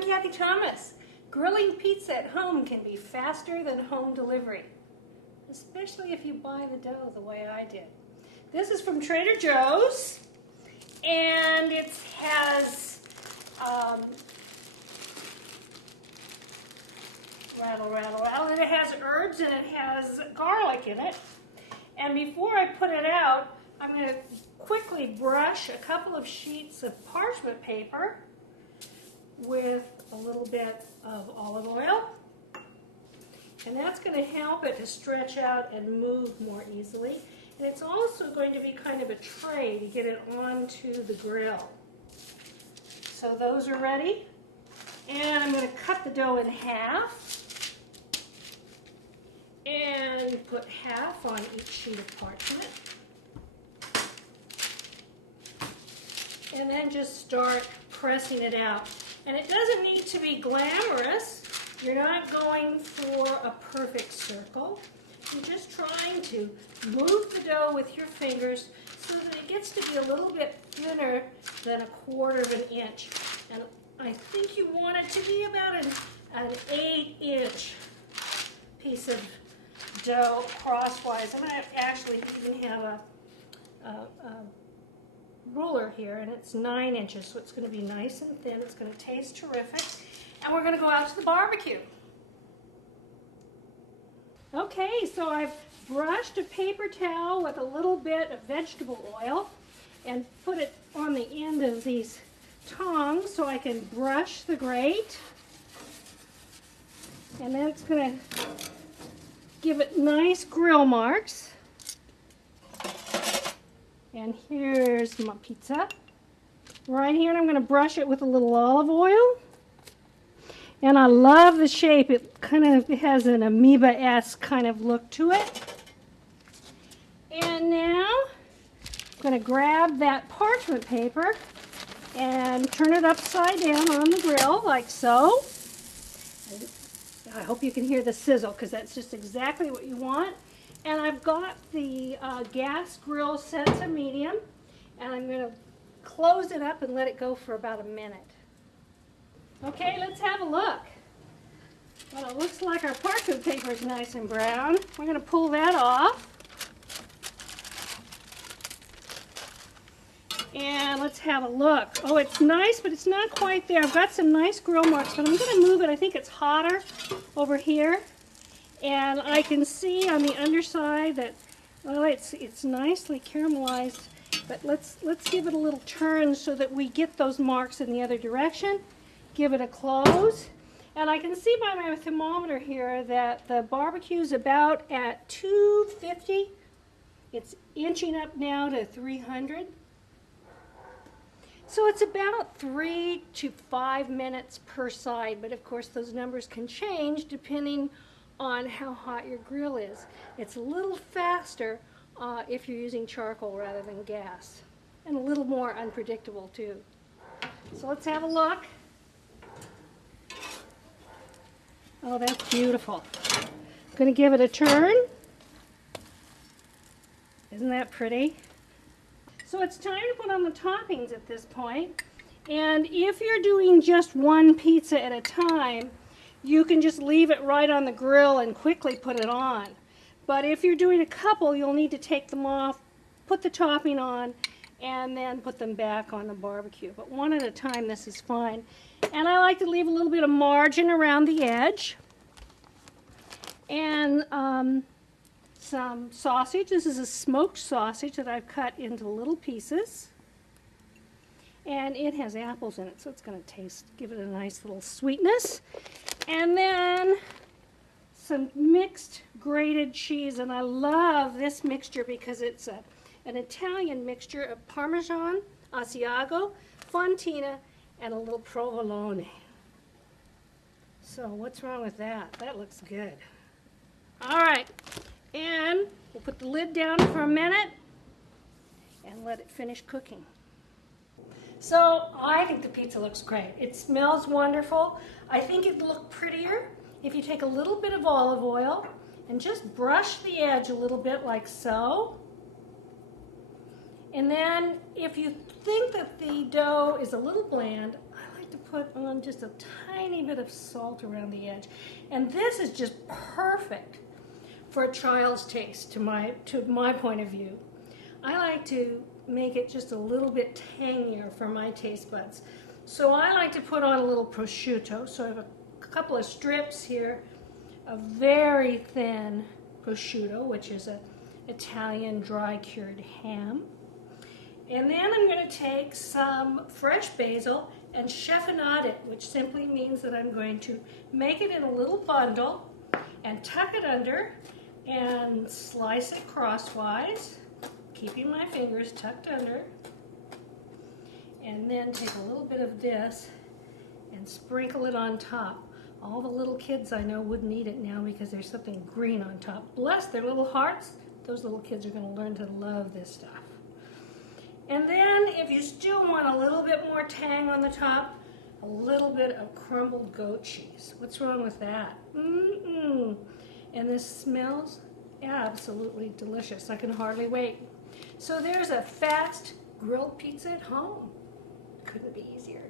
I'm Cathy Thomas. Grilling pizza at home can be faster than home delivery, especially if you buy the dough the way I did. This is from Trader Joe's, and it has rattle, rattle, rattle, and it has herbs and it has garlic in it. And before I put it out, I'm going to quickly brush a couple of sheets of parchment paper with a little bit of olive oil, and that's going to help it to stretch out and move more easily. And it's also going to be kind of a tray to get it onto the grill. So those are ready, and I'm going to cut the dough in half and put half on each sheet of parchment, and then just start pressing it out. And it doesn't need to be glamorous. You're not going for a perfect circle. You're just trying to move the dough with your fingers so that it gets to be a little bit thinner than 1/4 of an inch. And I think you want it to be about an 8-inch piece of dough crosswise. I'm going to actually even have a ruler here, and it's 9 inches, so it's going to be nice and thin. It's going to taste terrific, and we're going to go out to the barbecue. Okay, so I've brushed a paper towel with a little bit of vegetable oil and put it on the end of these tongs so I can brush the grate, and then it's going to give it nice grill marks. And here's my pizza right here, and I'm going to brush it with a little olive oil. And I love the shape. It kind of has an amoeba-esque kind of look to it. And now I'm going to grab that parchment paper and turn it upside down on the grill like so. I hope you can hear the sizzle, because that's just exactly what you want. And I've got the gas grill set to medium, and I'm going to close it up and let it go for about a minute. Okay, let's have a look. Well, it looks like our parchment paper is nice and brown. We're going to pull that off. And let's have a look. Oh, it's nice, but it's not quite there. I've got some nice grill marks, but I'm going to move it. I think it's hotter over here. And I can see on the underside that, well, it's nicely caramelized, but let's give it a little turn so that we get those marks in the other direction. Give it a close. And I can see by my thermometer here that the barbecue's about at 250. It's inching up now to 300. So it's about 3 to 5 minutes per side, but of course those numbers can change depending on how hot your grill is. It's a little faster if you're using charcoal rather than gas, and a little more unpredictable too. So let's have a look. Oh, that's beautiful. I'm going to give it a turn. Isn't that pretty? So it's time to put on the toppings at this point. And if you're doing just one pizza at a time, you can just leave it right on the grill and quickly put it on. But if you're doing a couple, you'll need to take them off, put the topping on, and then put them back on the barbecue. But one at a time, this is fine. And I like to leave a little bit of margin around the edge. And some sausage. This is a smoked sausage that I've cut into little pieces. And it has apples in it, so it's going to give it a nice little sweetness. And then some mixed grated cheese, and I love this mixture because it's an Italian mixture of Parmesan, Asiago, Fontina, and a little provolone. So what's wrong with that? That looks good. All right, and we'll put the lid down for a minute and let it finish cooking. So I think the pizza looks great. It smells wonderful. I think it'd look prettier if you take a little bit of olive oil and just brush the edge a little bit like so. And then if you think that the dough is a little bland, I like to put on just a tiny bit of salt around the edge. And this is just perfect for a child's taste, to my point of view. I like to make it just a little bit tangier for my taste buds. So I like to put on a little prosciutto. So I have a couple of strips here of very thin prosciutto, which is an Italian dry cured ham. And then I'm going to take some fresh basil and chiffonade it, which simply means that I'm going to make it in a little bundle and tuck it under and slice it crosswise, keeping my fingers tucked under. And then take a little bit of this and sprinkle it on top. All the little kids I know wouldn't eat it now because there's something green on top. Bless their little hearts. Those little kids are going to learn to love this stuff. And then if you still want a little bit more tang on the top, a little bit of crumbled goat cheese. What's wrong with that? And this smells absolutely delicious. I can hardly wait. So there's a fast grilled pizza at home. Couldn't be easier.